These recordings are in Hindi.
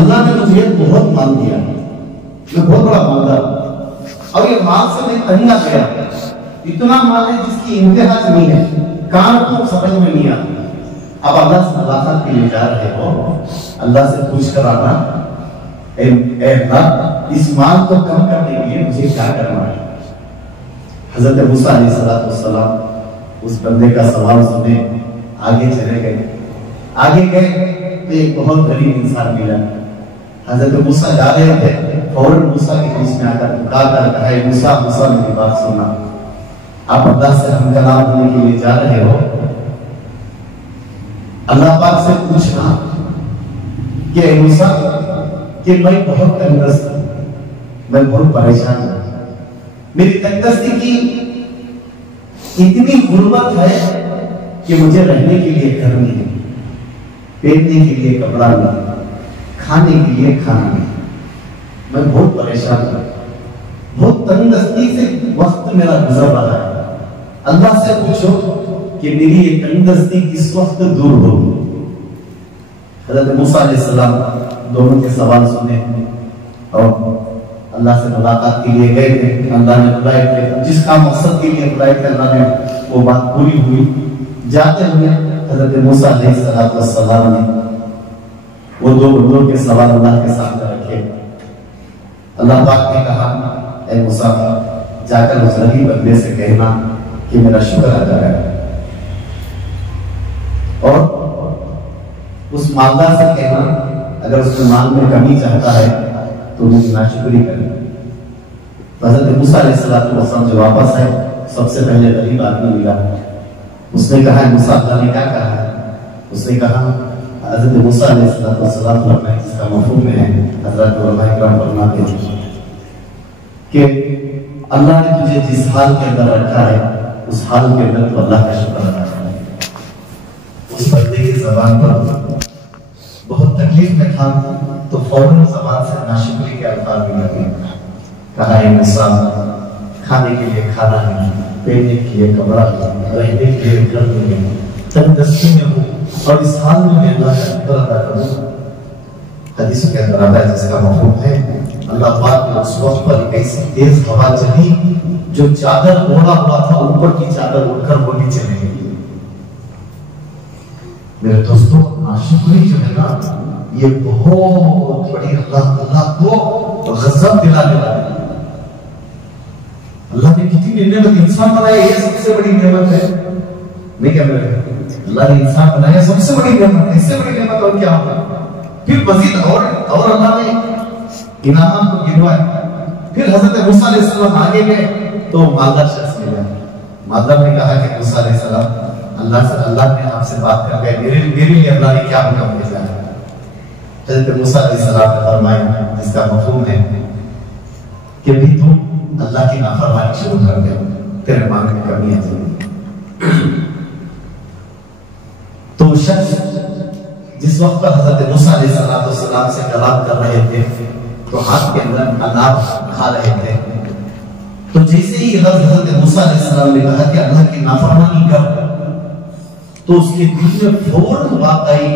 अल्लाह ने मुझे बहुत माल दिया, मैं बहुत बड़ा मालदार, और ये माल से मैं तंग आ गया, इतना माल है जिसकी इंतहा नहीं है, कान को समझ में नहीं आता। अब अल्लाह से मुलाकात के लिए जा रहे हो, अल्लाह से पूछ कर आना, अल्लाह इस माल को कम करने के लिए मुझे क्या करना है। हजरत मूसा अलैहिस्सलाम उस बंदे का सवाल सुने, आगे चले गए। आगे गए तो एक बहुत गरीब इंसान मिला। हजरत मूसा जा रहे थे, फौरन मूसा के बीच में आकर पुकार कर कहा, मूसा मूसा मेरी बात सुना, आप अल्लाह से हम कलाम होने के लिए जा रहे हो, अल्लाह पाक से पूछना कि मूसा कि मैं बहुत तंगदस्त हूं, मैं बहुत परेशान हूं, मेरी तंगदस्ती की इतनी गुर्बत है कि मुझे रहने के लिए घर नहीं, पहनने के लिए कपड़ा नहीं, खाने के लिए खाना नहीं, मैं बहुत परेशान हूं, बहुत तंगदस्ती से वक्त मेरा गुजर रहा है। अल्लाह से पूछो कि मेरी ये तंगदस्ती किस वक्त दूर होगी। हज़रत मूसा अलैहिस्सलाम दोनों के सवाल सुने और अल्लाह से मुलाकात के लिए गए थे। अल्लाह ने बुलाए थे, जिसका मकसद के लिए बुलाए थे, अल्लाह ने वो बात पूरी हुई। जाते हुए हज़रत मूसा अलैहिस्सलाम ने वो दो बंदों के सवाल अल्लाह के सामने रखे। अल्लाह पाक ने कहा, ऐ मूसा जाकर उस गरीब बंदे से कहना कि मेरा शुक्र अदा करे, और उस मालदार से कहना अगर उसके माल में कमी चाहता है तो मुझे नाशुक्री करे। हज़रत मूसा अलैहिस्सलाम जो वापस आए, सबसे पहले गरीब आदमी मिला। उसने कहा, मूसा अल्लाह ने क्या कहा है? उसने कहा, हज़रत मूसा अलैहिस्सलाम फरमाए, जिसका मफ़हूम है हज़रत उलमा इकराम फरमाते हैं कि अल्लाह ने तुझे जिस हाल के अंदर रखा है, उस हाल के अंदर तो अल्लाह का शुक्र अदा कर। उस बंदे की ज़बान पर बहुत तकलीफ में था, तो फौरन ज़बान से नाशुक्री के अल्फाज निकले। कहा, ऐ मूसा खाने के लिए खाना नहीं, पहनने के लिए कपड़ा नहीं, रहने के लिए घर नहीं, तंगदस्ती में हूँ और इस हाल में मैं अल्लाह का शुक्र अदा करूँ। हदीस के अंदर आता है, जिसका मफ़हूम है अल्लाह पाक ने उस वक्त पर ऐसी तेज हवा चली, जो चादर ओढ़ा हुआ था ऊपर की चादर उड़कर वो नीचे चली गई। मेरे दोस्तों, नाशुक्री जो है ना, ये बहुत बड़ी अल्लाह को गज़ब दिलाने वाली है। अल्लाह ने कितनी नेमत इंसान बनाया, ये सबसे बड़ी नेमत है। नहीं क्या मेरे, अल्लाह ने इंसान बनाया सबसे बड़ी नेमत, इससे बड़ी नेमत और क्या होगा। फिर मजीद और अल्लाह ने इनाम को गिनवाया। फिर हज़रत मूसा अलैहिस्सलाम आगे गए तो मालदार शख्स मिला। मालदार ने कहा कि मूसा अलैहिस्सलाम, अल्लाह ने आपसे बात कर गए, मेरे लिए अल्लाह ने क्या हुक्म भेजा है। हज़रत मूसा अलैहिस्सलाम ने फरमाया, जिसका मफ़हूम है कि भी तुम अल्लाह की नाफरमानी शुरू कर दे, तेरे माल में कमी आ जाएगी। तो शख्स जिस वक्त पर हज़रत मूसा अलैहिस्सलाम से कलाम कर रहे थे, तो हाथ के अंदर अनाब खा रहे थे। तो जैसे ही हज़रत मूसा अलैहिस्सलाम ने कहा कि अल्लाह की नाफरमानी कर, तो उसके दिल में फौरन बात आई,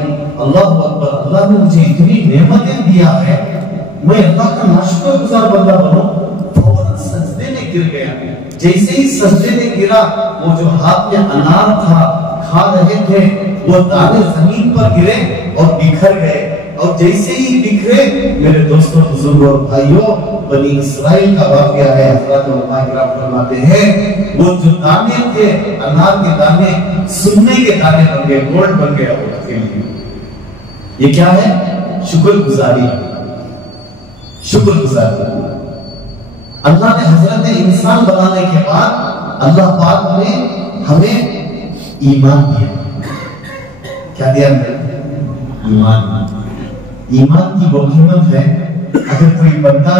अल्लाह अकबर, अल्लाह ने मुझे इतनी नेमतें दिया है, मैं अल्लाह का नाशुक्रगुजार बंदा बनूं। फौरन सजदे में गिर गया। जैसे ही सजदे में गिरा, वो जो हाथ में अनार था खा रहे थे, वो दाने जमीन पर गिरे और बिखर गए। और जैसे ही बिखरे, मेरे दोस्तों, बुजुर्गों और भाइयों, बनी इस्राइल का वाक़या है। हज़रत उलमा इकराम फरमाते हैं, वो जो दाने थे, अनार के दाने, सोने के दाने बन गए, गोल्ड बन गया वो के लिए। ये क्या है? शुक्रगुजारी। शुक्रगुजारी। अल्लाह ने हज़रत इंसान बनाने के बाद अल्लाह पाक ने हमें ईमान दिया। क्या दिया? ईमान। ईमान की वो कीमत है, अगर कोई बंदा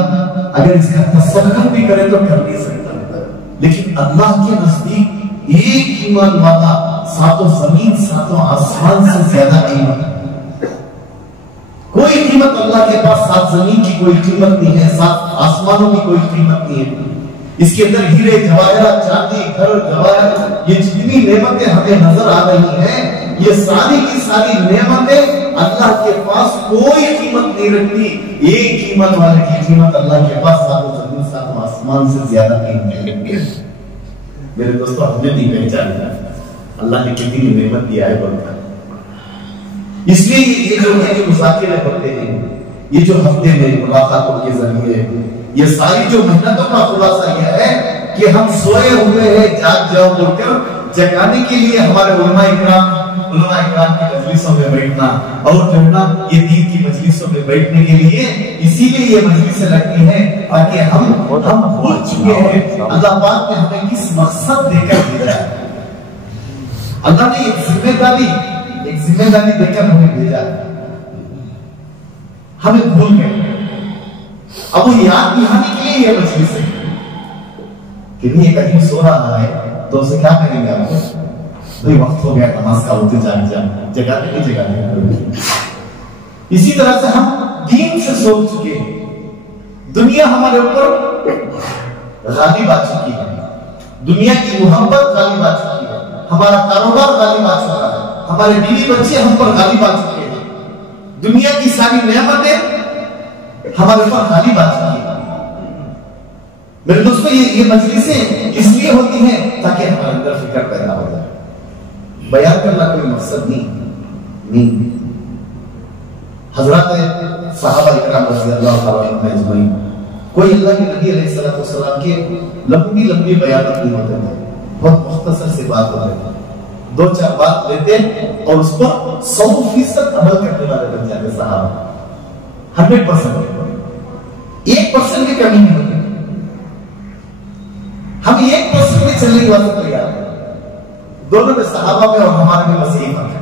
अगर इसका तसव्वुर भी करे तो कर नहीं सकता। लेकिन अल्लाह के नजदीक एक ईमान वाला सातों जमीन सातों आसमान से ज्यादा कीमत है। कोई कीमत अल्लाह के पास सात जमीन की कोई कीमत नहीं है, सात आसमानों की कोई कीमत नहीं है। इसके अंदर हीरे जवाहरात, चांदी, घर, जवाहर, ये जितनी नेमतें हमें नजर आ रही हैं, ये सारी की सारी नेमतें अल्लाह के पास कोई कीमत नहीं रखती। एक कीमत वाले की कीमत अल्लाह के पास सातों जमीन सातों आसमान से ज्यादा कीमत है। मेरे दोस्तों, हमने नहीं पहचाना अल्लाह ने कितनी नेमत दिया है बोलकर। इसलिए ये जो मुसाकिलें होते हैं, ये जो हफ्ते में मुलाकातों के जरिए, ये सारी जो मेहनतों का खुलासा यह है कि हम सोए हुए हैं, जाग जाओ बोलकर जगाने के लिए हमारे उलमा इकराम की मजलिसों में बैठना, और जो है ना ये दीन की मजलिसों में बैठने के लिए इसीलिए ये मजलिसें लगती हैं, ताकि हम भूल चुके हैं अल्लाह पाक ने हमें किस मकसद देकर भेजा है। अल्लाह ने एक जिम्मेदारी देकर हमें भेजा, हमें भूल गए। अब वो याद दिलाने के लिए ये मजलिस है कि नहीं, कहीं सो रहा है तो उसे क्या करेंगे आपको, तो वक्त हो गया नमाज का, उठे जगाते नहीं जगाते। इसी तरह से हम दीन से सोच चुके हैं, दुनिया हमारे ऊपर गालिब आ चुकी है, दुनिया की मोहब्बत गालिब आ चुकी है, हमारा कारोबार गालिब आ चुका है, हमारे बीवी बच्चे हम पर गालिब आ चुके हैं, दुनिया की सारी नेमतें हमारे ऊपर गालिब आ चुकी है। मेरे दोस्तों, ये मजलिसें इसलिए होती हैं ताकि हमारे अंदर फिक्र पैदा हो जाए। बयान करना कोई मकसद नहीं। हजरत सहाबा इकराम रज़ी अल्लाह तआला अन्हुम अजमईन, कोई अल्लाह के नबी अलैहिस्सलाम के लंबी बयानत नहीं होते थे, बहुत मुख्तसर से बात होते थे, 2-4 बात लेते और उस पर 100% अमल करने वाले बन जाते सहाबा। 100%, 1% की कमी नहीं होती। हम 1% में चलने की बात तैयार हैं, दोनों में, सहाबा में और हमारे में बस यही फर्क है।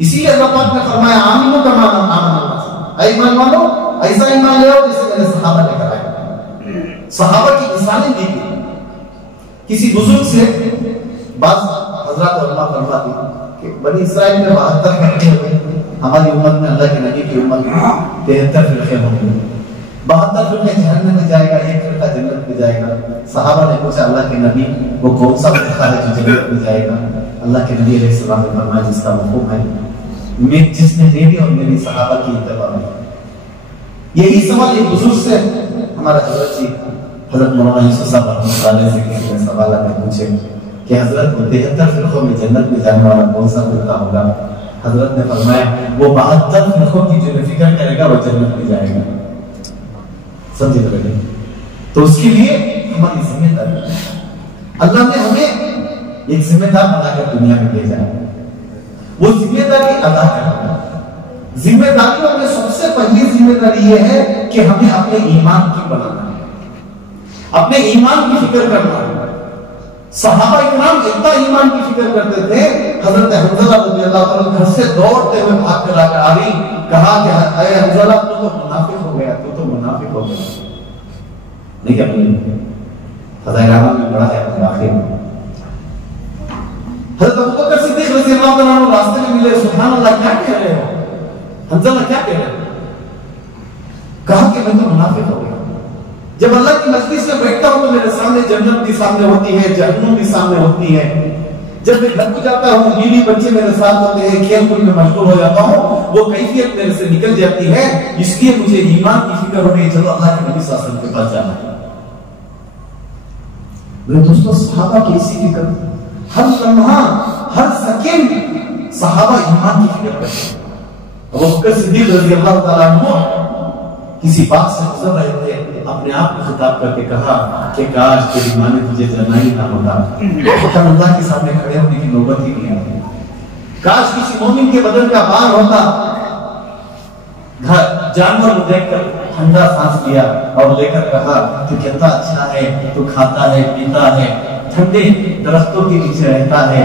इसीलिए अल्लाह पाक ने फरमाया, आमीनो कमा आमना, ईमान मानो ऐसा ईमान ले आओ जैसे मैंने सहाबा ने कराया। सहाबा की मिसालें दी गई। किसी बुजुर्ग से बात हजरत उलमा फरमाती कि बनी इस्राइल में 72 फिरके हुए, हमारी उम्मत में, अल्लाह के नबी की उम्मत में 73 फिरके होंगे। 72 फिरके जहन्नम में जाएगा, 1 फिरका जन्नत में जाएगा। सहाबा ने पूछा, अल्लाह के नबी वो कौन सा फिरका है जो जन्नत में जाएगा? अल्लाह के नबी अलैहिस्सलाम ने फरमाया, जिसका मफ़हूम है मैं जिसने मेरी और मेरी सहाबा की इत्तिबा की। यही सवाल एक बुजुर्ग से हमारा हजरत मौलाना यूसुफ साहब रहमतुल्लाह से किसी ने सवाल आकर पूछे कि हजरत 73 फिरकों में जन्नत में जाने वाला कौन सा फिरका होगा? हजरत ने फरमाया, वो 72 फिरकों की जो फिक्र करेगा वो जन्नत में जाएगा। समझे लगे? तो उसके लिए हमारी जिम्मेदारी, अल्लाह ने हमें एक जिम्मेदार बनाकर दुनिया में भेजा है, वो जिम्मेदारी अदा करना। जिम्मेदारियों में सबसे पहली जिम्मेदारी यह है कि हमें अपने ईमान की बनाना है, अपने ईमान की फिक्र करना है। सहाबा इकराम इतना ईमान की फिक्र करते थे, हजरत हंज़ला रज़ियल्लाहु अन्हु घर से दौड़ते हुए भाग कर आकर आ गई, कहा कि अरे हंज़ला, तू तो मुनाफिक हो गया, तू तो मुनाफिक हो गया। नहीं क्या बोले? फज़ाइल में बड़ा है आखिर हजरत अबू बकर सिद्दीक रज़ियल्लाहु अन्हु रास्ते में मिले, सुभान अल्लाह, क्या कह रहे हो हंज़ला, क्या कह रहे हो? कहा कि मैं तो मुनाफिक हो गया। जब अल्लाह की मजलिस में बैठता हूं तो मेरे सामने जन्नत भी सामने होती है, जहन्नम भी सामने होती है। जब मैं घर को जाता हूं, बीवी बच्चे मेरे साथ होते हैं, खेल कूद में मशगूल हो जाता हूं, वो कैफियत मेरे से निकल जाती है। इसलिए मुझे ईमान की फिक्र हो गई, चलो अल्लाह के नबी सल्लल्लाहु अलैहि वसल्लम के पास जाना है। मेरे दोस्तों, सहाबा की इसी फिक्र, हर लम्हा, हर सेकंड सहाबा ईमान की फिक्र करते हैं। अबू बकर सिद्दीक रज़ियल्लाहु तआला अन्हु किसी बात से गुजर रहे थे, अपने आप को खिताब करके कहा कि काश तेरी मां ने तुझे जना ही ना होता, तो अल्लाह के सामने खड़े होने की नौबत ही नहीं आती। काश किसी मोमिन के बदन का बार होता, जानवर को देखकर ठंडा सांस लिया और लेकर कहा कि कितना अच्छा है, तू खाता है, पीता है, ठंडे दरख्तों के नीचे रहता है,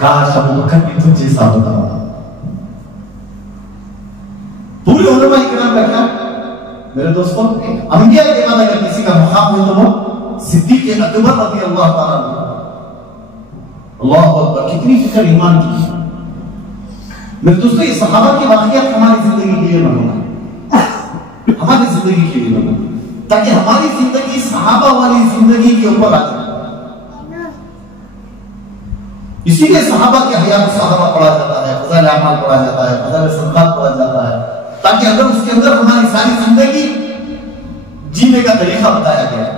काश अबू बकर भी तुझ जैसा होता। पूरे उलमा इकराम का क्या? मेरे दोस्तों, अंबिया के बाद अगर किसी का मुकाम हो तो वो सिद्दीक़ अकबर रज़ियल्लाहु ताला अन्हु। अल्लाहु अकबर, कितनी फिक्र ईमान की। मेरे दोस्तों, ये सहाबा के वाक़ियात हमारी जिंदगी के लिए बना, हमारी जिंदगी के लिए बना, ताकि हमारी जिंदगी सहाबा वाली जिंदगी के ऊपर आ जाए। इसीलिए सहाबा के हयात सहाबा पढ़ा जाता है, फज़ाइल अमाल पढ़ा जाता है, फज़ाइल सदक़ात पढ़ा जाता है, ताकि अगर उसके अंदर हमारी सारी जिंदगी जीने का तरीका बताया गया है।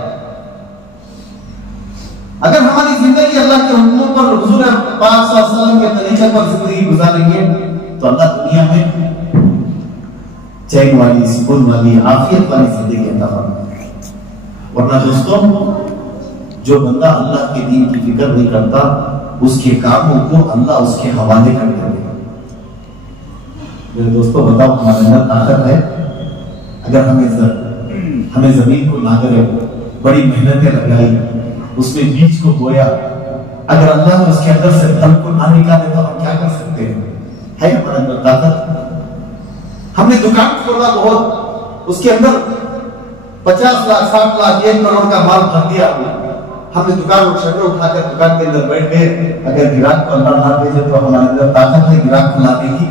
अगर हमारी जिंदगी अल्लाह के हुक्मों पर, हुजूर पाक सल्लल्लाहु अलैहि वसल्लम के तरीके पर जिंदगी गुजारेंगे तो अल्लाह दुनिया में चैन वाली, सुकून वाली, आफियत वाली जिंदगी अता फरमाएगा। वरना दोस्तों, जो बंदा अल्लाह के दीन की फिक्र नहीं करता, उसके कामों को अल्लाह उसके हवाले कर देगा। मेरे दोस्तों बताओ, हमारे अंदर ताकत है? अगर हमें जमीन को नागरे, बड़ी मेहनतें लगाई, उसमें बीज को बोया, अगर अल्लाह ने उसके अंदर से फल को ना निकाले तो हम क्या कर सकते हैं? है हमारे अंदर ताकत? हमने दुकान खोला बहुत, उसके अंदर 50 लाख 60 लाख 1 करोड़ का माल भर दिया, हमने दुकान और शटर उठाकर दुकान के अंदर बैठ गए। अगर गिराक को अल्लाह ना भेजे तो हमारे अंदर ताकत है गिराक को ला देगी?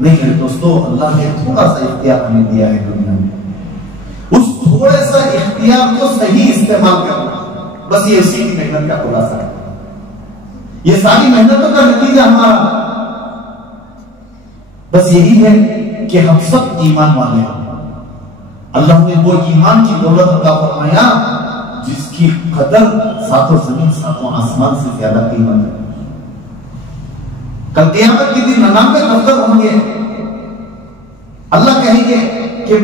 नहीं मेरे दोस्तों, अल्लाह ने थोड़ा सा इख्तियार हमें दिया है दुनिया में, उस थोड़े सा इख्तियार को सही इस्तेमाल करना, बस ये इसी की मेहनत का खुलासा है। ये सारी मेहनतों का नतीजा हमारा बस यही है कि हम सब ईमान वाले हैं। अल्लाह ने वो ईमान की दौलत अता फरमाया जिसकी कदर सातों जमीन सातों आसमान से ज्यादा कीमत है। कल क़यामत के दिन 99 दफ्तर होंगे, अल्लाह कहेंगे कि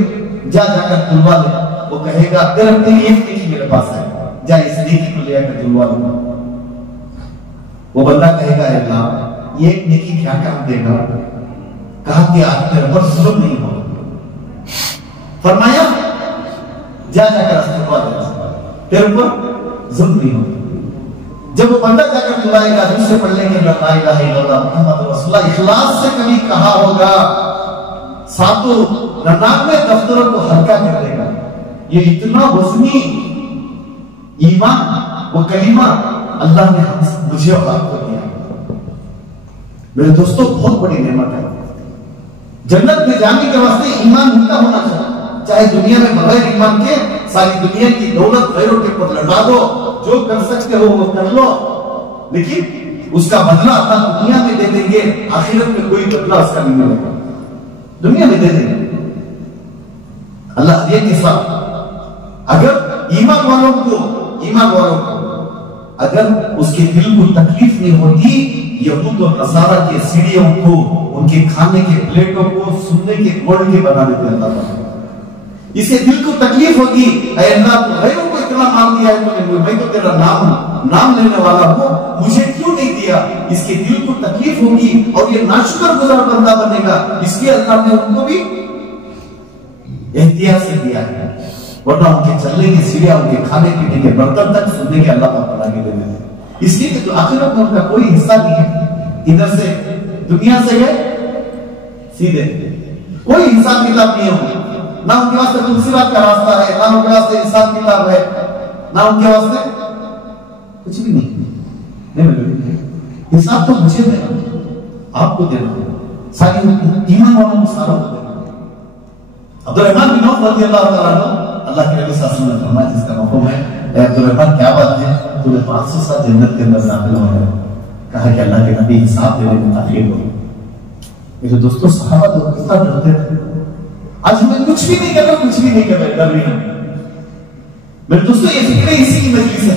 जा जाकर तुलवा ले, वो कहेगा तेरे अपने एक नेकी मेरे पास है, जा इस नेकी को ले आकर तुलवा ले। वो बंदा कहेगा अल्लाह ये नेकी क्या काम देगा? कहा कि आज मेरे पर जुल्म नहीं हो। फरमाया जा जाकर अस्तगफार ले, तेरे ऊपर जुल्म नहीं हो। जब वो बंदा जाकर तुलाएगा, दूसरे पढ़ने के ला इलाहा इल्लल्लाह मुहम्मद रसूलुल्लाह इखलास से कभी कहा होगा, सातों 99 दफ्तरों को हल्का कर देगा। ये इतना वजनी ईमान, वो कलीमा अल्लाह ने मुझे और आपको दिया। मेरे दोस्तों, बहुत बड़ी नेमत है। जन्नत में जाने के वास्ते ईमान उनका होना चाहिए। चाहे दुनिया में बगैर ईमान के सारी दुनिया की दौलत गैरों के ऊपर लौटा दो, जो कर सकते हो वो कर लो, लेकिन उसका बदला अल्लाह दुनिया में दे देंगे, आखिरत में कोई बदला उसका नहीं मिलेगा, दुनिया में दे देंगे अल्लाह के साथ। अगर ईमान वालों को अगर उसके दिल को तकलीफ नहीं होती, यहूद और नसारा के सीढ़ियों को, उनके खाने के प्लेटों को सुनने के गोल्ड के बना देते अल्लाह। इसे दिल को तकलीफ होगी, अल्लाह तो गैरों को इतना माल दिया है तूने, मैं तो तेरा नाम लेने वाला हूं, मुझे क्यों नहीं दिया? इसके दिल को तकलीफ होगी और ये नाशुक्र गुजार बंदा बनेगा। इसलिए अल्लाह ने उनको भी एहतियात से दिया है, वरना उनके चलने की सीढ़ियां, उनके खाने पीने के बर्तन तक सुनने के अल्लाह पाक बना के दे देते। इसलिए कि तो आखिरत में उनका कोई हिस्सा नहीं है। इधर से दुनिया से गए सीधे, कोई हिसाब किताब नहीं होगा, ना उनके वास्ते तुलसीरात का रास्ता है, ना उनके वास्ते हिसाब किताब है, ना उनके वास्ते कुछ भी नहीं। हिसाब तो मुझे देना, आपको देना, सारी ईमान वालों को सारा देना। अब्दुर्रहमान बिन औफ रज़ियल्लाहु तआला अन्हु, अल्लाह के नबी सल्लल्लाहु अलैहि वसल्लम ने फरमाया, जिसका मफ़हूम है अब्दुर्रहमान क्या बात है, तुम्हें 500 साल जन्नत के अंदर दाखिल होना है। कहा कि अल्लाह के नबी हिसाब देने में ताखीर हो। मेरे दोस्तों, सहाबा तो कितना डरते थे। आज हमें कुछ भी नहीं करना, कुछ भी नहीं करना, डर नहीं है। मेरे दोस्तों, ये फिक्रें इसी की मजलिस है,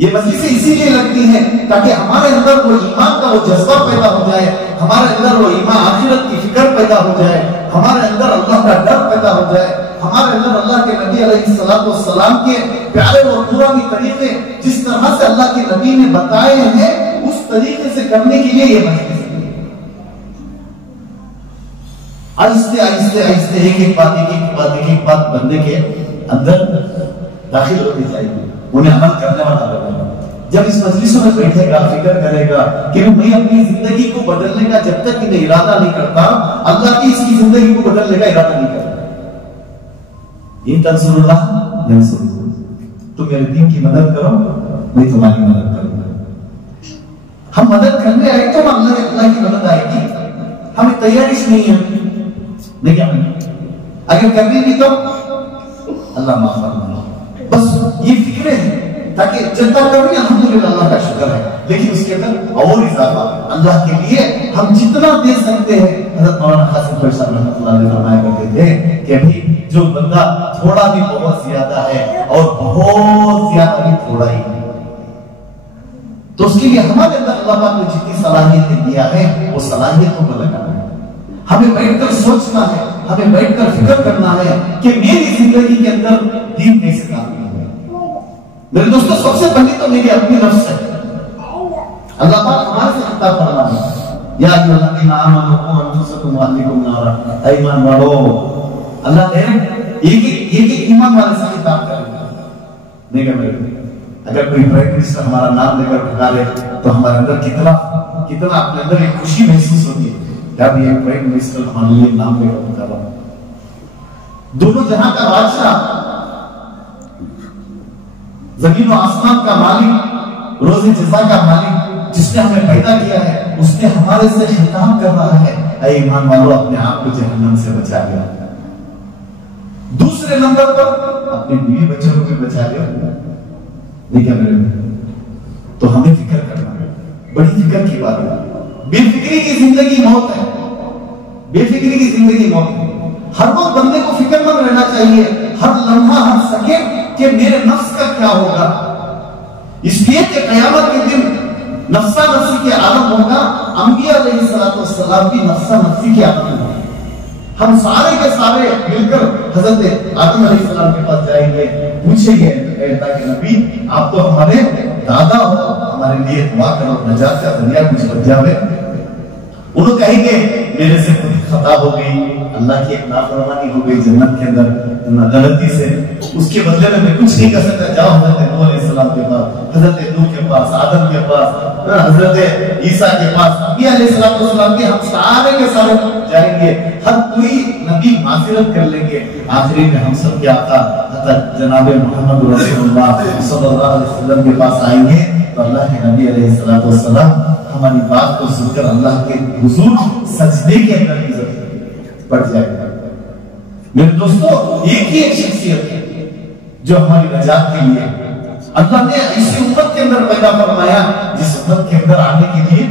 ये मजलिसें इसीलिए लगती हैं ताकि हमारे अंदर वो ईमान का वो जज्बा पैदा हो जाए, हमारे अंदर वो ईमान आखिरत की फिक्र पैदा हो जाए, हमारे अंदर अल्लाह का डर पैदा हो जाए, हमारे अंदर अल्लाह के नबी अलैहिस्सलाम के प्यारे और नूरानी तरीके, जिस तरह से अल्लाह के नबी ने बताए हैं, उस तरीके से करने के लिए ये मजलिस आहिस्ते आहिस्ते आहिस्ते एक एक बात बंदे के अंदर दाखिल होती जाएगी, उन्हें अमल करने वाला लगेगा। जब इस मजलिसों में बैठेगा, फिक्र करेगा कि मैं अपनी जिंदगी को बदलने का जब तक इन्हें इरादा नहीं करता, अल्लाह की इसकी जिंदगी को बदलने का इरादा नहीं करता। इन तंसुरुल्लाह यंसुरुकुम, तुम मेरे दीन की मदद करो, मैं तुम्हारी मदद करूंगा। हम मदद करने आए तो अल्लाह की मदद आएगी, हमें तैयारी नहीं है, देखिए अगर करनी भी तो अल्लाह माफ फरमाए। बस ये फिक्रे हैं ताकि चिंता कर रही अल्हम्दुलिल्लाह अल्लाह का शुक्र है, लेकिन उसके अंदर और इजाफा अल्लाह के लिए हम जितना दे सकते हैं। हज़रत मौलाना कासिम भाई साहब रहमतुल्लाह अलैह फरमाया करते थे कि अभी जो बंदा थोड़ा भी बहुत ज्यादा है और बहुत ज्यादा भी थोड़ा ही है, तो उसके लिए हमारे अंदर अल्लाह पाक ने जितनी सलाहियतें दिया है वो सलाहियतों को लगाना है। हमें बैठकर सोचना है, हमें बैठकर फिक्र करना है कि मेरी जिंदगी के अंदर दीन कैसे काम है। मेरे दोस्तों, सबसे पहले तो मेरी अपनी नफ्स है। अल्लाह पाक हमारे से खिताब कर रहा है, या अय्युहल्लज़ीना आमनू क़ू अनफुसकुम व अहलीकुम नारा। ईमान वालों, अल्लाह ने एक ईमान वाले से खिताब कर रहा है। नहीं क्या मेरे, अगर कोई प्राइम मिनिस्टर हमारा नाम लेकर पुकारे तो हमारे अंदर कितना अपने अंदर एक खुशी महसूस होती है, क्या भी एक प्राइम मिनिस्टर हमारे लिए नाम लेकर पुकारा। दोनों जहां का बादशाह, जमीन और आसमान का मालिक, रोज़े जज़ा का मालिक, जिसने हमें पैदा किया है, उसने हमारे से खिताब कर रहा है, ऐ ईमान वालों अपने आप को जहन्नम से बचा लिया। दूसरे नंबर पर अपने बीवी बच्चों को भी बचा लिया। नहीं क्या मेरे, तो हमें फिक्र करना है, बड़ी फिक्र की बात है। बेफिक्री की जिंदगी मौत है, बेफिक्री की जिंदगी मौत है। हर वक्त बंदे को फिक्रमंद रहना चाहिए, हर लम्हा हर सेकंड कि मेरे नफ्स का क्या होगा। इसलिए कि क़यामत के दिन नफ्सा नफ्सी के आलम होगा। अंबिया अलैहिस्सलाम भी नफ्सा नफ्सी के आलम होंगे। हम सारे के सारे मिलकर हजरत आदम अलैहिस्सलाम के पास जाएंगे, पूछेंगे कि नबी आप तो हमारे दादा हो, हमारे लिए दुआ करो, नजात का दरिया कुछ बच जावे। उन्होंने कहेंगे मेरे से खुद खता हो गई, अल्लाह की एक नाफरमानी हो गई जन्नत के अंदर गलती से, उसके बदले में मैं कुछ नहीं कर सकता। जाओ हजरत नूह अलैहिस्सलाम के पास, हजरत नूह के पास, आदम के पास, हजरत ईसा के पास, नबी अलैहिस्सलाम के, हम सारे के सारे जाएंगे। हर कोई नबी माफिरत कर लेंगे। आखिरी में हम सब क्या था हजरत जनाबे मोहम्मद रसूलुल्लाह सल्लल्लाहु अलैहि वसल्लम के पास आएंगे, तो अल्लाह के नबी अलैहिस्सलाम हमारी बात को सुनकर अल्लाह के हुजूर सजदे के अंदर पड़ जाएगा। मेरे दोस्तों, एक ही एक शख्सियत है जो हमारी नजात के लिए अल्लाह ने ऐसी उम्मत के अंदर पैदा फरमाया, जिस उम्मत के अंदर आने के लिए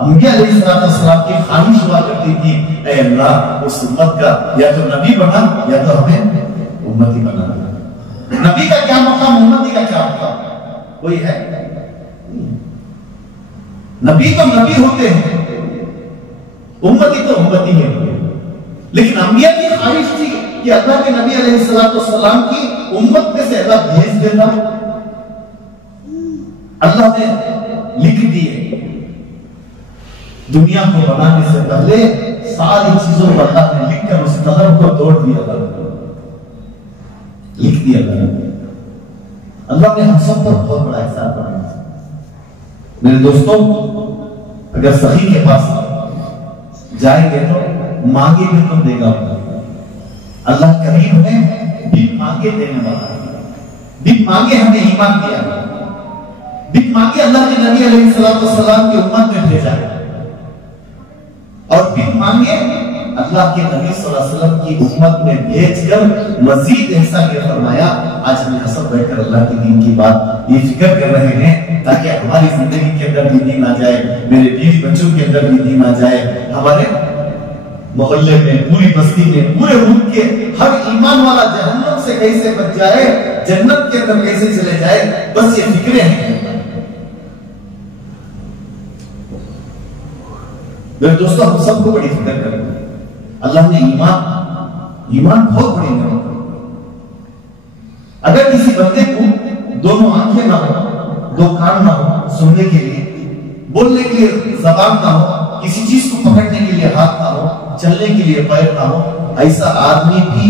अंबिया अलैहिस्सलाम की ख्वाहिश हुआ करती थी, ऐ अल्लाह उस उम्मत का या तो नबी बना या तो हमें उम्मती बना। नबी का क्या मकाम, उम्मती का क्या मकाम, कोई है? नबी तो नबी होते हैं, उम्मती तो उम्मती है। लेकिन अंबिया की ख्वाहिश थी कि अल्लाह के नबी अलैहिस्सलाम की उम्मत में से अल्लाह भेज देता। अल्लाह ने लिख दिए, दुनिया को बनाने से पहले सारी चीजों को अल्लाह ने लिखकर उस कलम को तोड़ दिया, लिख दिया। अल्लाह ने हम सब पर बहुत बड़ा एहसान किया। मेरे दोस्तों, अगर सही के पास जाएंगे तो मांगे भी तो देगा। अल्लाह करीम है, बिन मांगे देने वाला। बिन मांगे हमें ईमान दिया, बिन मांगे अल्लाह के नबी अलैहिस्सलाम की उम्मत में भेजा, और बिन मांगे अल्लाह के नबी सल्लल्लाहु अलैहि वसल्लम की उम्मत में भेजकर मजीद एहसान ये फरमाया। आज हम सब बैठकर अल्लाह के दीन की बात ये फिक्र कर रहे हैं ताकि हमारी जिंदगी के अंदर भी दीन आ जाए, मेरे बीवी बच्चों के अंदर भी दीन आ जाए, हमारे मोहल्ले में, पूरी बस्ती में, पूरे मुल्क के हर ईमान वाला जहन्नम से कैसे बच जाए, जन्नत के अंदर कैसे चले जाए, बस ये फिक्रे हैं। मेरे दोस्तों, हम सबको बड़ी फिक्र करें। अल्लाह ने ईमान बहुत बड़ी नेमत है। अगर किसी बंदे को दोनों आंखें ना हो, दो कान ना हो सुनने के लिए, बोलने के लिए जबान ना हो, किसी चीज को पकड़ने के लिए हाथ ना हो, चलने के लिए पैर ना हो, ऐसा आदमी भी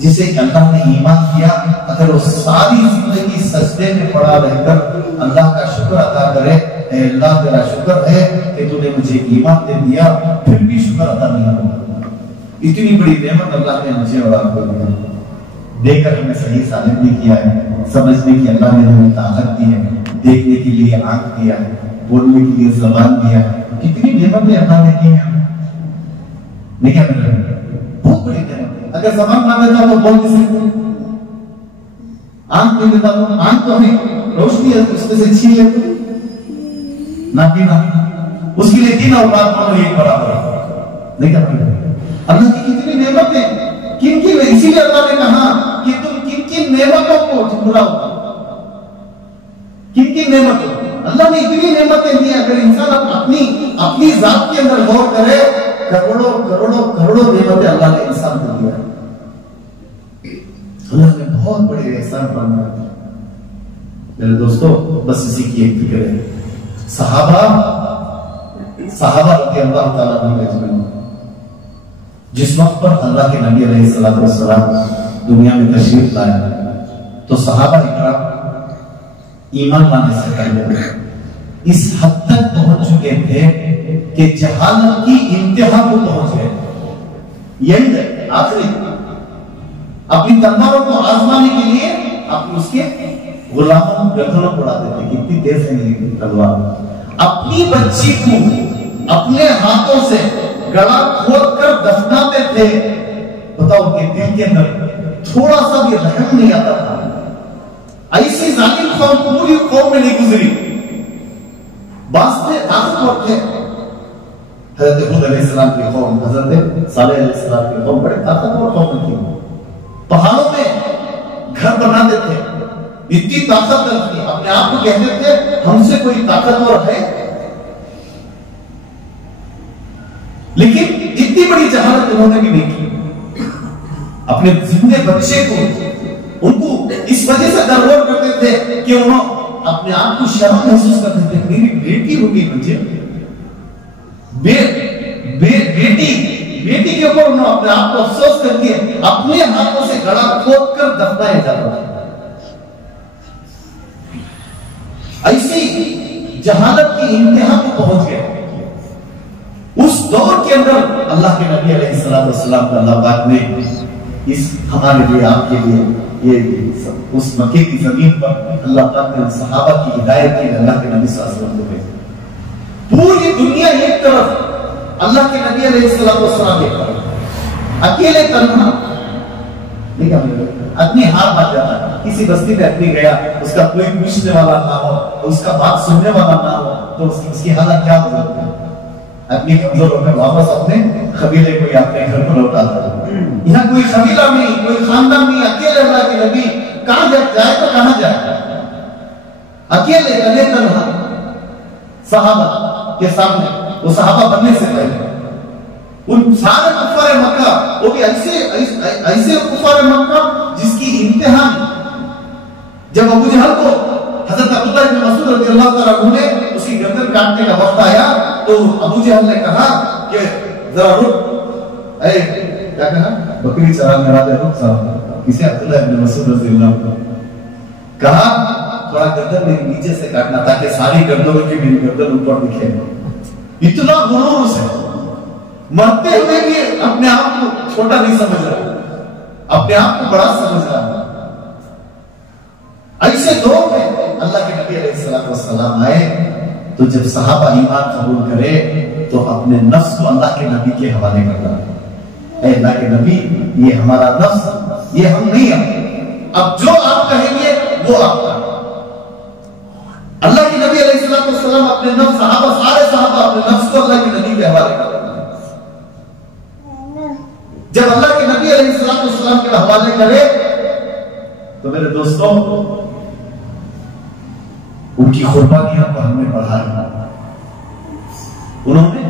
जिसे अल्लाह ने ईमान दिया, अगर वो सारी जिंदगी सजदे में पड़ा रहकर अल्लाह का शुक्र अदा करे, अल्लाह तेरा शुक्र है कि तूने मुझे ईमान दे दिया, फिर भी शुक्र अदा नहीं होगा। इतनी बड़ी नेमत अल्लाह ने मुझे और आपको दी, देकर हमें सही साबित भी किया है, समझने की अल्लाह ने हमें ताकत दी है, देखने के लिए आंख दिया है, बोलने के लिए जबान दिया है। कितनी नेमतें अल्लाह ने दी है, नहीं क्या बहुत बड़ी नेमत। अगर जबान ना देता तो बोल नहीं सकते, आंख नहीं देता तो आंख तो है, रोशनी है, उसमें से छीन लेते ना पीना, उसके लिए 3 और रात दोनों एक बराबर नहीं कर पाएंगे। अल्लाह की कितनी नेमतें, किन किन, इसीलिए अल्लाह ने कहा कि तुम किन किन नेमतों को ठुकराओ, किन किन नेमतों, अल्लाह ने इतनी नेमतें दी। अगर इंसान अपनी जात के अंदर गौर करे, करोड़ों करोड़ों करोड़ों नेमतें अल्लाह ने इंसान को दिया। अल्लाह ने बहुत बड़े एहसान फरमाया। मेरे दोस्तों, बस इसी की एक फिक्र है। सहाबा रज़ी अल्लाह ताला अन्हुम अजमईन, जिस वक्त पर अल्लाह के नबी अलैहिस्सलातु वस्सलाम दुनिया में तशरीफ लाया, तो सहाबा इकराम ईमान लाने से पहले इस हद तक पहुंच चुके थे कि जहालत की इंतहा को पहुंच गए। यही आखिरी अपनी तलवारों को आजमाने के लिए आप उसके गुलामों गर्दनों को उड़ाते थे। कितनी तेज है ये तलवार। अपनी बच्ची को अपने हाथों से गला खोदकर दफनाते थे। बताओ कि दिल के अंदर थोड़ा सा भी रहम नहीं आता था। ऐसी जालिम कौम पूरी कौम में नहीं गुजरी। बास थे, ताकतवर थे। हजरत हूद अलैहिस्सलाम की कौम, हजरत सालेह अलैहिस्सलाम की कौम बड़े ताकतवर कौम थी। पहाड़ों में घर बनाते थे, इतनी ताकत थी। अपने आप को कहते थे हमसे कोई ताकतवर है, लेकिन इतनी बड़ी जहालत उन्होंने भी नहीं की। अपने जिंदे बच्चे को उनको इस वजह से दरगोर करते थे कि उन्होंने अपने आप को शर्म महसूस करते थे। मेरी बेटी होगी, मुझे बेटी के ऊपर उन्होंने अपने आप को अफसोस करके अपने हाथों से गला खोदकर दफनाया जाता था। ऐसी जहालत की इंतहा को पहुंच गए। उस दौर के अंदर अल्लाह के नबी अलैहिस्सलातु वस्सलाम का अल्लाह पाक ने इस हमारे लिए, आपके लिए, ये उस मक्के की जमीन पर अल्लाह पाक ने सहाबा की हिदायत की, अल्लाह के नबी सल्लल्लाहु अलैहि वसल्लम को भेजा। पूरी दुनिया एक तरफ, अल्लाह के नबी अलैहिस्सलातु वस्सलाम एक तरफ, अकेले तन्हा नहीं कर आदमी हार मान जाता है। किसी बस्ती में आदमी गया, उसका कोई पूछने वाला ना हो, उसका बात सुनने वाला ना हो, तो उसकी हालत क्या हो जाती है? आदमी कमजोर होकर वापस अपने कबीले को या अपने घर को लौटाता है। यहाँ कोई कबीला नहीं, कोई खानदान नहीं, अकेले अल्लाह के नबी कहां जाए तो कहां जाए? अकेले अकेले तन्हा सहाबा के सामने, वो सहाबा बनने से पहले उन सारे कुफारे मक्का, वो भी ऐसे कुफारे मक्का जिसकी इंतहा, जब अबू जहल को हजरत अब्दुल्लाह इब्न मसूद रज़ियल्लाहु ताला अन्हु ने उसकी गर्दन काटने का वक्त आया, तो अबू जहल ने कहा कि जरा रुक, क्या कहा? बकरी चरा मेरा दे, रुक साहब। किसे? अब्दुल्लाह इब्न मसूद रज़ियल्लाहु ताला कहा थोड़ा गर्दन मेरी नीचे से काटना, ताकि सारी गर्दनों की मेरी गर्दन ऊपर दिखे। इतना गुरूर से मरते हुए भी अपने आप को छोटा नहीं समझ रहा, अपने आप को बड़ा समझ रहा। ऐसे दौर में अल्लाह के नबी अलैहिस्सलातु वस्सलाम आए, तो जब सहाबा ईमान कबूल करे तो अपने नफ्स को अल्लाह के नबी के हवाले करता है। अल्लाह के नबी, ये हमारा नफ्स, ये हम नहीं हैं, अब जो आप कहेंगे वो आपका। अल्लाह के नबी अलैहिस्सलातु वस्सलाम अपने नफ्स, सारे सहाबा अपने नफ्स को अल्लाह के नबी के हवाले करते हैं। जब अल्लाह के नबी अलैहिस्सलातु वस्सलाम के हवाले करे, तो मेरे दोस्तों, उनकी कुर्बानियां को हमने बढ़ाया। उन्होंने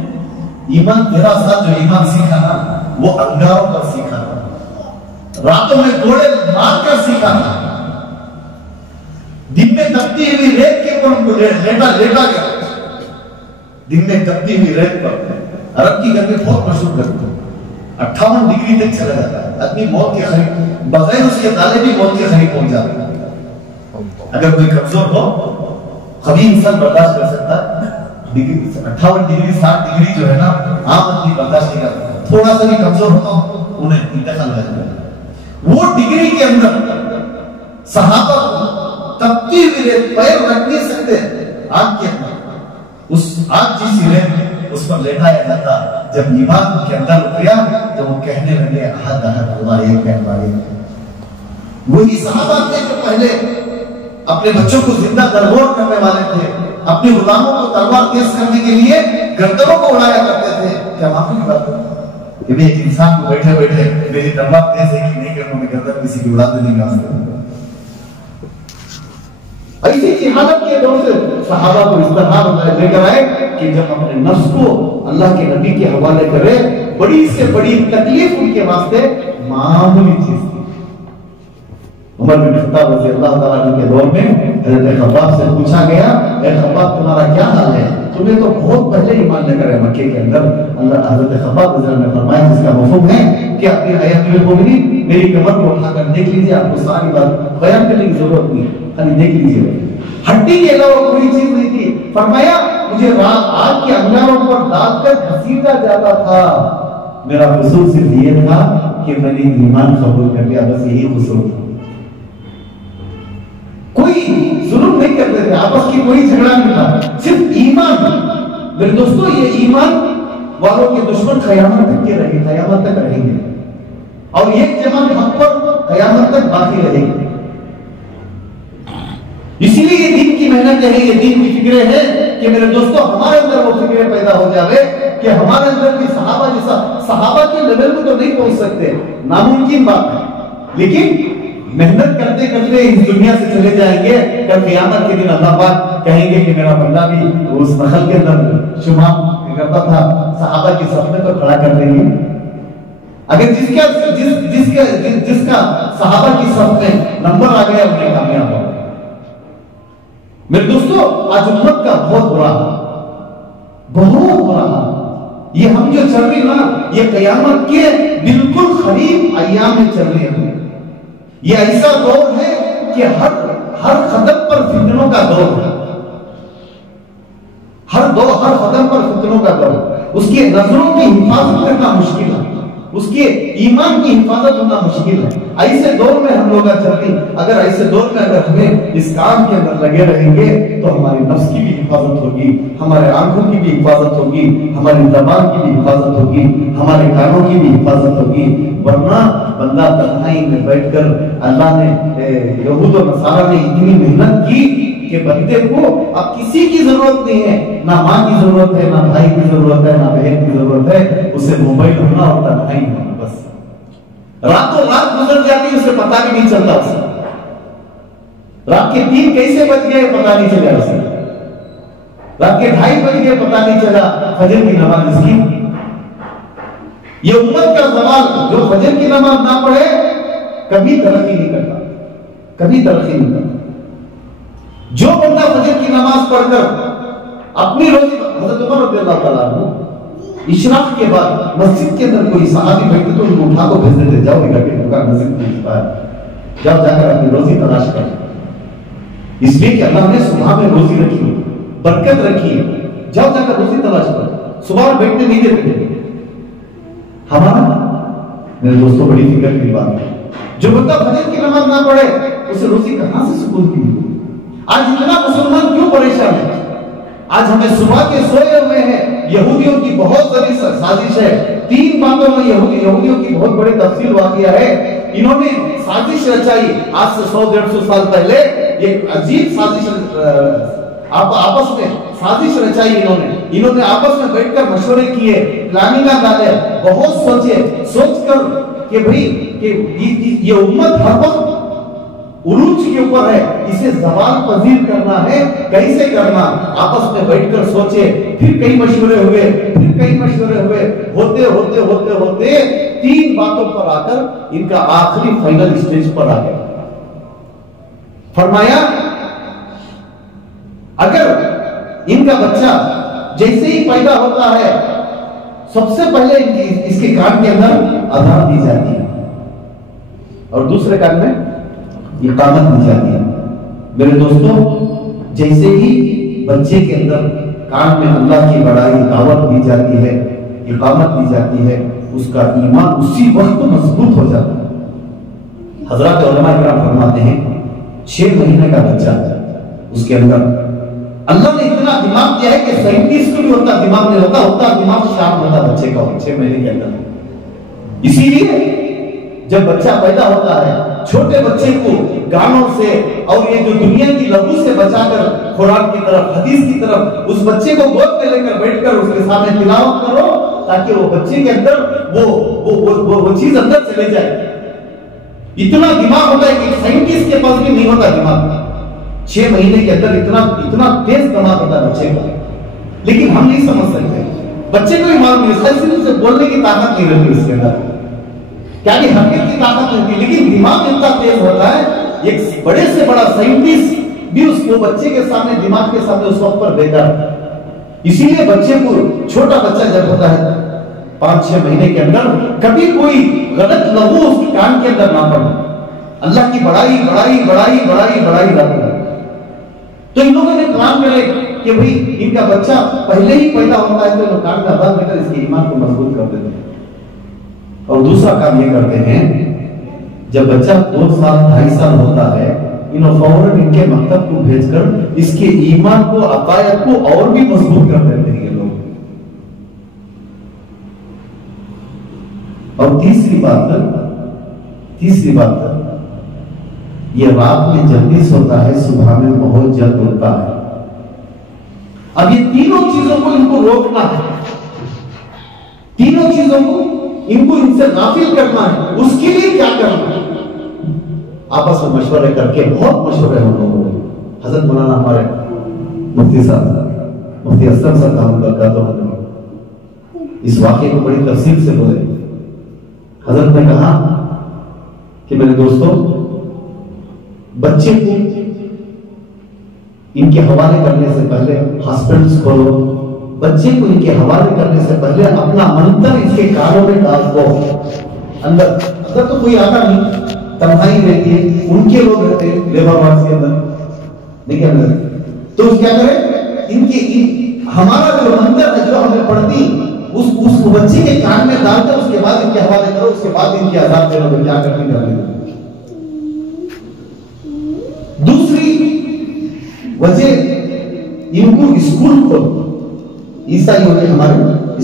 ईमान, 13 साल जो ईमान सीखा ना, वो अंगारों पर सीखा था, रातों में घोड़े मारकर सीखा था, दिन में तपती हुई रेत के ऊपर उनको लेटा गया। दिन में तपती हुई रेत पर अरब की गर्मी बहुत मशहूर गर्मी, 58 डिग्री तक चला जाता है। आदमी मौत के करीब, बगैर उसके ताले भी मौत के करीब पहुंच जाता है। अगर कोई कमजोर हो, कभी इंसान बर्दाश्त कर सकता है। 58 डिग्री 60 डिग्री जो है ना, आम आदमी बर्दाश्त नहीं कर सकता। थोड़ा सा भी कमजोर हो तो उन्हें इंतकाल हो जाता है। वो डिग्री के अंदर सहाबा तपती हुई रेत, पैर रख नहीं सकते आग के अंदर, उस आग जैसी रेत उस पर लेटाया जाता। जब ईमान के अंदर उतरिया तो वो कहने लगे, अहद अहद, अल्लाह एक है, अल्लाह एक है। वही सहाबा थे जो पहले अपने बच्चों को जिंदा दरगोर करने वाले थे, अपने गुलामों को तलवार तेज करने के लिए गर्दनों को उड़ाया करते थे। क्या मालूम बात कि भी एक इंसान को बैठे बैठे मेरी तलवार तेज है कि नहीं करना, मैं गर्दन किसी की उड़ा देने का ऐसी जिहादत के दौर से सहाबा को इस तरह लेकर आए कि जब अपने नफ्स को अल्लाह के नबी के हवाले करे, बड़ी से बड़ी तकलीफ उनके वास्ते मामूली चीज थी। उमर बिन खत्ताब रज़ी अल्लाह ताला अन्हु के दौर में हज़रत खब्बाब से पूछा गया, ए खब्बाब तुम्हारा क्या हाल है, तुम्हें तो बहुत पहले ईमान लेकर आए मक्के के अंदर। अल्लाह हज़रत खब्बाब रज़ी अल्लाह ने फरमाया, जिसका मफ़हूम है कि अपनी आयतुल मोमिनीन मेरी कमर को उठाकर देख लीजिए, आपको सारी बात बयान करने की जरूरत नहीं, खाली देख लीजिए, हड्डी के अलावा कोई चीज नहीं थी। फरमाया मुझे आग के अंगारों पर डालकर घसीटा जाता था, मेरा कसूर सिर्फ ये था कि मैंने ईमान कबूल कर लिया, बस यही कसूर था। कोई जुल्म नहीं करते थे, आपस की कोई झगड़ा नहीं था, सिर्फ ईमान। मेरे दोस्तों ये ईमान वालों के दुश्मन कयामत तक के रहेंगे, कयामत तक रहेंगे, और एक जमात हक पर कयामत तक बाकी रहेगी। इसीलिए ये दीन की मेहनत है, ये दीन की फिक्रे है कि मेरे दोस्तों हमारे अंदर वो फिक्रे पैदा हो जावे कि हमारे अंदर भी सहाबा जैसा, सहाबा के लेवल में तो नहीं पहुंच सकते, नामुमकिन बात है, लेकिन मेहनत करते करते इस दुनिया से चले जाएंगे। कल क़यामत के दिन अल्लाह पाक कहेंगे कि मेरा बंदा भी उस नखल के अंदर शुमार करता था, सहाबा की सफ में तो खड़ा कर देंगे। अगर जिसका सहाबा की सफ में नंबर आ गया उन्हें कामयाब हो। मेरे दोस्तों आज उम्मत का बहुत बुरा हाल, ये हम जो चल रही ना, ये कयामत के बिल्कुल करीब अय्याम में चल रही है। ये ऐसा दौर है कि हर कदम पर फितनों का दौर है, हर कदम पर फितनों का दौर। उसके नजरों की हिफाजत करना मुश्किल है, उसके ईमान की हिफाजत होना मुश्किल है। ऐसे दौर में हम लोग चल रही, अगर ऐसे दौर में अगर हमें इस काम के अंदर लगे रहेंगे तो हमारी नफ्स की भी हिफाजत होगी, हमारे आंखों की भी हिफाजत होगी, हमारी जबान की भी हिफाजत होगी, हमारे कानों की भी हिफाजत होगी। वरना बंदा तन्हाई में बैठकर, अल्लाह ने यहूद और नसारा ने इतनी मेहनत की कि बंदे को अब किसी की जरूरत नहीं है, ना माँ की जरूरत है, ना भाई की जरूरत है, ना बहन की जरूरत है, उसे मोबाइल होना और तन्हाई होना बस। रातों रात गुजर जाती, उसे पता भी नहीं चलता, उसे रात के 3 कैसे बज गए पता नहीं चला, उसे रात के 2:30 बज गए पता नहीं चला, फजर की नमाज इसकी। ये उम्मत का सवाल, जो फजर की नमाज ना पढ़े कभी तरक्की नहीं करता, कभी तरक्की नहीं करता। जो बंदा फजर की नमाज पढ़कर अपनी रोजी, हज़रत उमर रज़ियल्लाहु ताला अन्हु इशराक के बाद मस्जिद के अंदर कोई सहाबी बैठे तो उनको उठा को भेज देते, जाओ बेटा दुकान मस्जिद में जाओ, जाकर अपनी रोजी तलाश कर। इसलिए कि अल्लाह ने सुबह में रोजी रखी, बरकत रखी, जाओ जाकर रोजी तलाश करो, सुबह में बैठने नहीं देते। हमारा मेरे दोस्तों बड़ी फिक्र की बात है, जो बंदा फजर की नमाज ना पढ़े उसे रोजी कहां से सुकून की मिलेगी। आज इतना मुसलमान क्यों परेशान है? आज हमें सुबह के सोए हुए हैं, यहूदियों की बहुत बड़ी साजिश है। 3 बातों में यहूदियों की बहुत बड़ी तफसील वाक़िया है। इन्होंने साजिश रचाई आज से 100-150 साल पहले, एक अजीब साजिश आपस में साजिश रचाई इन्होंने आपस में बैठकर मशवरे किए, प्लानिंग डाले, बहुत सोचकर कि भाई कि ये उम्मत हर वक्त उरूज के ऊपर है, इसे ज़वाल पजीर करना है, कैसे करना, आपस में बैठकर सोचे। फिर कई मशवरे हुए, होते होते होते होते 3 बातों पर आकर इनका आखिरी फाइनल स्टेज पर आ गया। फरमाया अगर इनका बच्चा जैसे ही पैदा होता है, सबसे पहले इसके कान के अंदर अज़ान दी जाती है और दूसरे कान में इकामत दी जाती है। मेरे दोस्तों जैसे ही बच्चे के अंदर कान में अल्लाह की बड़ाई दावत दी जाती है, इकामत दी जाती है, उसका ईमान उसी वक्त मजबूत हो जाता है। हजरत उलमा इकराम फरमाते हैं 6 महीने का बच्चा, उसके अंदर अल्लाह ने इतना दिमाग दिया है कि साइंटिस्ट को भी होता दिमाग नहीं होता दिमाग शार्प होता बच्चे का 6 महीने के अंदर। इसीलिए जब बच्चा पैदा होता है छोटे बच्चे को गानों से और ये जो दुनिया की लहू से बचाकर कुरान की तरफ, हदीस की तरफ उस बच्चे को गोद में लेकर बैठकर उसके सामने तिलावत करो, ताकि वो बच्चे के अंदर वो चीज अंदर चले जाए। इतना दिमाग होता है कि साइंटिस्ट के पास भी नहीं होता दिमाग। 6 महीने के अंदर इतना तेज दिमाग होता है बच्चे का, लेकिन हम नहीं समझ सकते। बच्चे को भी मालूम नहीं, सिर्फ उसे बोलने की ताकत नहीं रहती इसके अंदर, क्या कि हरकत की ताकत रहती, लेकिन दिमाग इतना तेज होता है। एक बड़े से बड़ा साइंटिस्ट भी उसको बच्चे के सामने, दिमाग के सामने उस वक्त पर बेकार। इसीलिए बच्चे को, छोटा बच्चा जब होता है 5-6 महीने के अंदर, कभी कोई गलत लफ्ज उसके कान के अंदर ना पड़े। अल्लाह की बड़ाई बड़ाई बड़ाई बड़ाई बड़ाई लाते हैं। तो इन लोगों ने प्लान करे कि भाई इनका बच्चा पहले ही पैदा होता है तो कान में अजान देकर इसके ईमान को मजबूत कर देते हैं। और दूसरा काम ये करते हैं, जब बच्चा 2 साल 2.5 साल होता है, फौरन इनके मकतब को भेजकर इसके ईमान को, अकायद को और भी मजबूत कर देते हैं ये लोग। और तीसरी बात ये रात में जल्दी सोता है, सुबह में बहुत जल्द उठता है। अब ये तीनों चीजों को इनको रोकना है, तीनों चीजों को इनको इनसे गाफिल करना है। उसके लिए क्या करना है? आपस में मशवरे करके, बहुत मशवरे हम लोगों ने, हजरत मौलाना हमारे मुफ्ती साहब, मुफ्ती असलम साहब काम करता तो इस वाक़े को बड़ी तफसील से बोले। हजरत ने कहा कि मेरे दोस्तों, बच्चे को इनके हवाले करने से पहले हॉस्पिटल्स खोलो, बच्चे को इनके हवाले करने से पहले अपना मंत्र इसके कानों में डाल दो। अंदर तो कोई आता नहीं, तन्हाई रहती है, उनके लोग रहते हैं लेबर वार्ड के अंदर, देखिए अंदर, तो क्या करें, हमारा जो मंत्र है जो हमें पढ़ती, उस बच्चे के कान में डालकर उसके बाद इनके हवाले करो, उसके बाद इनकी आजाद दे दो, क्या करनी कर। दूसरी वजह, इनको स्कूल खोलो, ईसाई होते हमारे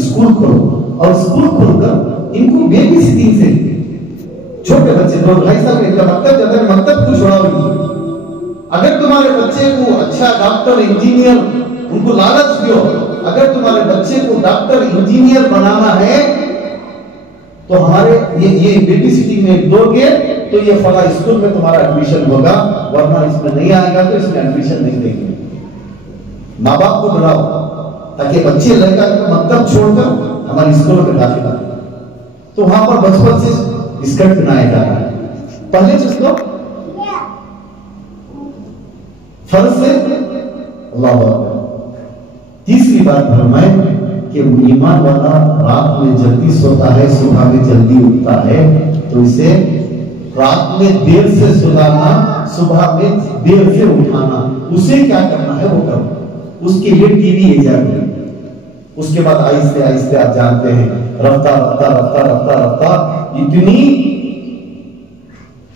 स्कूल खोलो, और स्कूल खोलकर इनको बेबी सिटिंग से, छोटे बच्चे 2-2.5 साल के, इनका मकतब जाता है, मकतब को छुड़ाओ। अगर तुम्हारे बच्चे को अच्छा डॉक्टर, इंजीनियर, उनको लालच दो, अगर तुम्हारे बच्चे को डॉक्टर, इंजीनियर बनाना है तो हमारे ये बेबी सिटिंग में दोगे तो ये फला स्कूल में तुम्हारा एडमिशन होगा, वरना इसमें नहीं आएगा तो इसमें एडमिशन नहीं देंगे। माँ बाप को बुलाओ ताकि बच्चे लड़का मकतब छोड़कर हमारे स्कूलों में दाखिल आए, तो वहां पर बचपन से स्कर्ट पहनाया जा रहा है। पहले चीज तो फर्ज से अल्लाह अकबर। तीसरी बात फरमाए कि ईमान वाला रात में जल्दी सोता है, सुबह में जल्दी उठता है, तो इसे रात में देर से सुलाना, सुबह में देर से उठाना, उसे क्या करना है वो करो। उसके लिए टीवी इजाजत है। उसके बाद आहिस्ते आहिस्ते आप जानते हैं, रफ्ता रफ्ता रफ्ता रफ्ता रफ्ता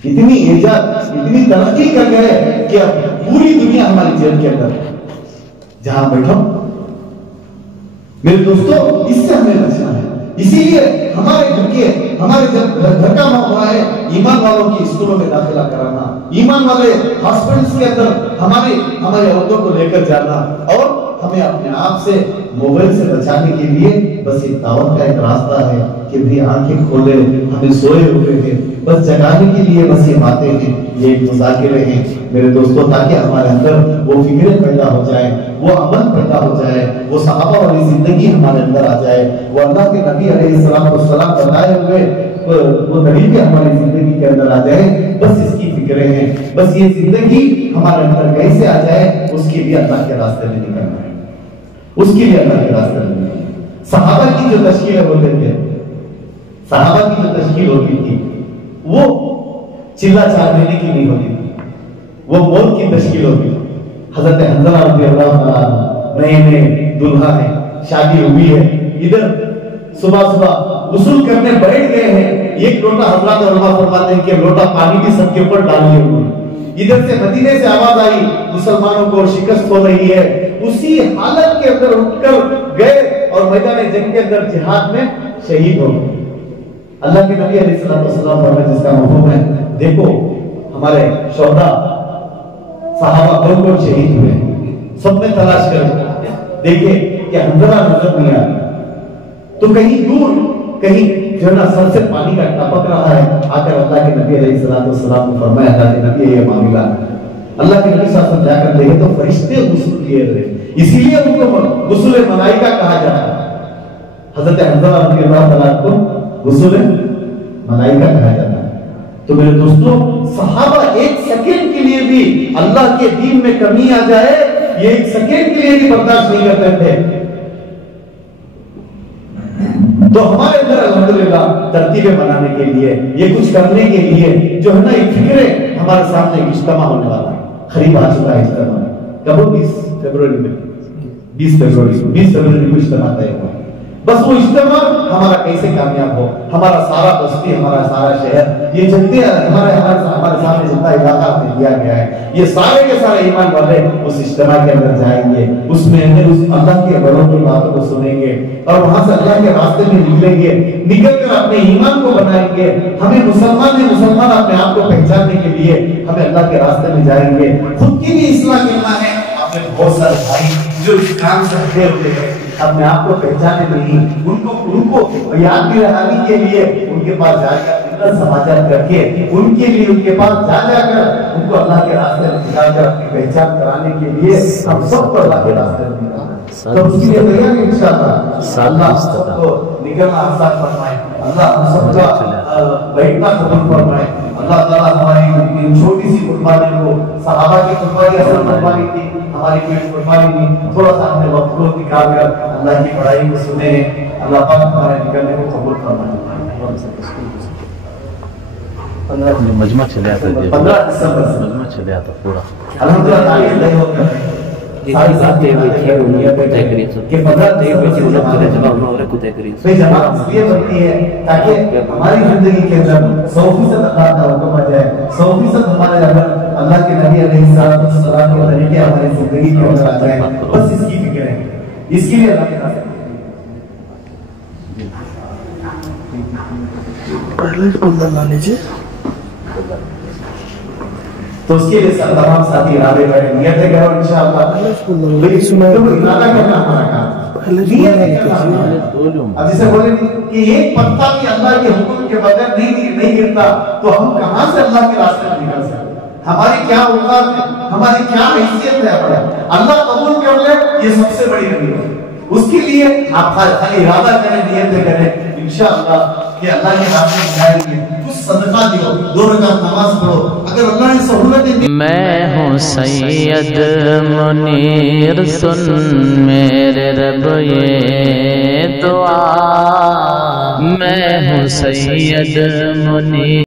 इतनी इजाजत, इतनी तरक्की कर गए कि अब पूरी दुनिया हमारी जेब के अंदर, जहां बैठो। मेरे दोस्तों, इससे हमें बचना है। इसीलिए हमारे जब घर का मामला है, ईमान वालों की स्कूलों में दाखिला कराना, ईमान वाले हॉस्पिटल्स के अंदर हमारे औरतों को लेकर जाना, और हमें अपने आप से मोबाइल से बचाने के लिए बस एक दावत का एक रास्ता है कि भी आंखें खोले, हमें सोए हुए हैं, बस जगाने के लिए बस ये बातें हैं, ये एक मुज़ाकिरे हैं मेरे दोस्तों, ताकि हमारे अंदर वो फिक्रें पैदा हो जाए, वो अमल पैदा हो जाए, वो सहाबा वाली जिंदगी हमारे अंदर आ जाए, वो अल्लाह के नबी अलैहिस्सलाम बताए हुए वो तरीके हमारी जिंदगी के अंदर आ जाए। बस इसकी फिक्रें हैं, बस ये जिंदगी हमारे अंदर कैसे आ जाए, उसके लिए अल्लाह के रास्ते में निकलना है, उसके लिए अल्लाह के रास्ते में निकलना है। सहाबा की जो तशकील होते थे, सहाबा की जो तशकील होती थी, वो चिल्ला चार देने की नहीं होती थी, वो मौत की तशकील होती थी। हजरत हंज़ला रज़ियल्लाहु अन्हु नए दुल्हा है, शादी हुई है, इधर सुबह सुबह गुस्ल करने बैठ गए हैं, एक लोटा हजरत उलमा फरमाते हैं कि लोटा पानी भी सबके ऊपर डालिए हुए। इधर से मदीने से आवाज आई मुसलमानों को शिकस्त हो रही है, उसी हालत के अंदर उठकर गए और मैदान जंग के अंदर जिहाद में शहीद हो गए। अल्लाह के नबी अलैहिस्सलाम फरमाते जिसका मफहूम है, देखो हमारे शोहदा सहाबा कौन शहीद हुए, सब में तलाश करें, देखिए कि हंजला नजर नहीं आ रहा, तो कहीं दूर कहीं जो ना सर से पानी का टपक रहा है, आकर अल्लाह के नबी अलैहिस्सलाम ने फरमाया, अल्लाह के नबी ये मामला, अल्लाह के नबी साहब जाकर देखे तो फरिश्ते गुस्ल किए थे, इसीलिए उनको गुस्ल मलाइका कहा जाता है। हजरत हंजला रज़ी अल्लाह तआला को गुस्ल मलाइका कहा जाता है। तो मेरे दोस्तों, सहाबा एक सेकंड के लिए भी अल्लाह के दीन में कमी आ जाए, ये एक सेकंड के लिए भी बर्दाश्त नहीं करते थे। तो हमारे अंदर अल्हम्दुलिल्लाह तरतीबें बनाने के लिए, ये कुछ करने के लिए जो है ना, एक फिक्र हमारे सामने एक इज्तिमा होने वाला है, करीब आ चुका है इज्तिमा, कब 20 फरवरी में 20 फरवरी को इज्तिमा तय हुआ। बस वो इज्तिमा हमारा कैसे कामयाब हो, हमारा सारा बस्ती, हमारा सारा शहर, ये जितने हमारे सामने जितना इलाका हमें दिया गया है, ये सारे के सारे ईमान वाले उस इज्तिमा के अंदर जाएंगे, उसमें उस अल्लाह के बड़ों की बातों को सुनेंगे और वहां से अल्लाह के रास्ते में निकलेंगे, निकलकर अपने ईमान को बनाएंगे। हमें मुसलमान अपने आप को पहचानने के लिए हमें अल्लाह के रास्ते में जाएंगे, खुद की भी इस्लाह करना है। अपने बहुत सारे भाई जो इस काम से हटे होते हैं, अपने आप को पहचाने नहीं, उनको याद दिलाने के लिए उनके पास जाकर समाचार करके उनके लिए उनके पास जाकर उनको अल्लाह के रास्ते में निकालकर अपनी पहचान कराने के लिए हम सबको अल्लाह के रास्ते में निकालना, तो उसके लिए तैयार इंशाअल्लाह। अल्लाह सबको निकलना आसान फरमाए, अल्लाह हम सबका बैठना कबूल फरमाए। अल्लाह ताला हमारी छोटी सी कुर्बानी को, सहाबा की कुर्बानी असल कुर्बानी थी, हमारी कोई कुर्बानी नहीं, थोड़ा सा हमने वक्त को निकाल कर अल्लाह की पढ़ाई को सुने, अल्लाह पाक हमारे निकलने को कबूल फरमाए। मजमा चले आता है, 15 दिसंबर से मजमा चले आता पूरा अल्हम्दुलिल्लाह। सारी बातें हुई उन्हीं को तय करी कि 15 दिसंबर से उन्हें करे जवाब को तय करी भाई जवाब इसलिए बनती है ताकि हमारी जिंदगी के अंदर 100% अल्लाह का हुक्म आ जाए, 100% हमारे अंदर अल्लाह के नबी अलैहिस्सलाम के तरीके हमारी जिंदगी के अंदर आ जाए। बस इसकी फिक्र है, इसके लिए अल्लाह के रास्ते पहले ला लीजिए। तो उसके लिए तमाम साथी इरादे करें, नियतें करो इंशाअल्लाह। इरादा करना हमारा काम, नियतें करना। अब जैसे बोले कि एक पत्ता भी अल्लाह के हुक्म के बगैर नहीं गिरता, तो हम कहां से अल्लाह के रास्ते में निकल सकते? हमारी क्या औकात है, हमारी क्या हैसियत है? अल्लाह कबूल कर ले, ये सबसे बड़ी नबी है। उसके लिए आप खाली इरादा करें, नियतें करें इंशाअल्लाह कि अल्लाह के रास्ते में जाएंगे। कुछ सदका दियो, 2 रकात नमाज पढ़ो, अगर अल्लाह ने सहूलत दी। मैं हूँ सैयद मुनीर, सुन मेरे रब ये दुआ। मैं हूँ सैयद मुनीर।